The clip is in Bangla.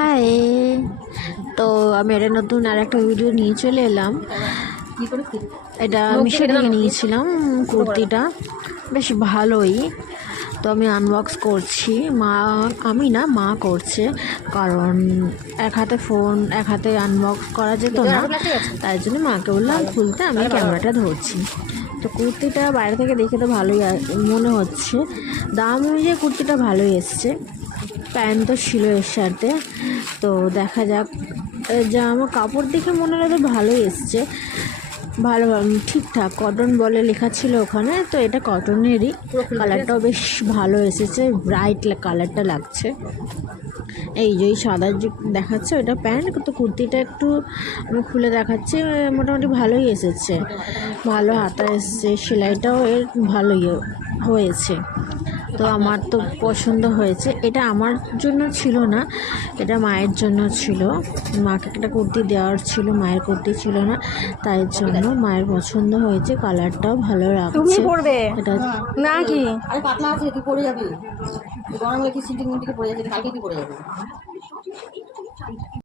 হাই, তো আমি একটা নতুন আর একটা ভিডিও নিয়ে চলে এলাম। এটা মিশো থেকে নিয়েছিলাম কুর্তিটা, বেশ ভালোই। তো আমি আনবক্স করছি, আমি না, মা করছে, কারণ এক হাতে ফোন এক হাতে আনবক্স করা যেত না, তাই জন্য মাকে বললাম খুলতে, আমি ক্যামেরাটা ধরছি। তো কুর্তিটা বাইরে থেকে দেখে তো ভালোই মনে হচ্ছে, দাম অনুযায়ী কুর্তিটা ভালোই এসছে। প্যান্ট তো ছিল এর সাথে, তো দেখা যাক। যা আমার কাপড় দেখে মনে হলো তো ভালোই এসছে, ভালো ঠিকঠাক কটন বলে লেখা ছিল ওখানে, তো এটা কটনেরই। কালারটাও বেশ ভালো এসেছে, ব্রাইট কালারটা লাগছে। এই যে সাদা যে দেখাচ্ছে ওটা প্যান্ট, তো কুর্তিটা একটু আমি খুলে দেখাচ্ছি, মোটামুটি ভালোই এসেছে, ভালো হাতা এসছে, সেলাইটাও এর ভালোই হয়েছে। তো আমার তো পছন্দ হয়েছে। এটা আমার জন্য ছিল না, এটা মায়ের জন্য ছিল। মাকে একটা কুর্তি দেওয়ার ছিল, মায়ের কুর্তি ছিল না, তাই জন্য মায়ের পছন্দ হয়েছে। কালারটাও ভালো লাগছে। তুমি পড়বে এটা না কি? আরে পাতলা আছে, তুই পড়ে যাবি। গরম হলে কি সিটিং মিটিং পড়ে যাবে, কালকে কি পড়ে যাবে।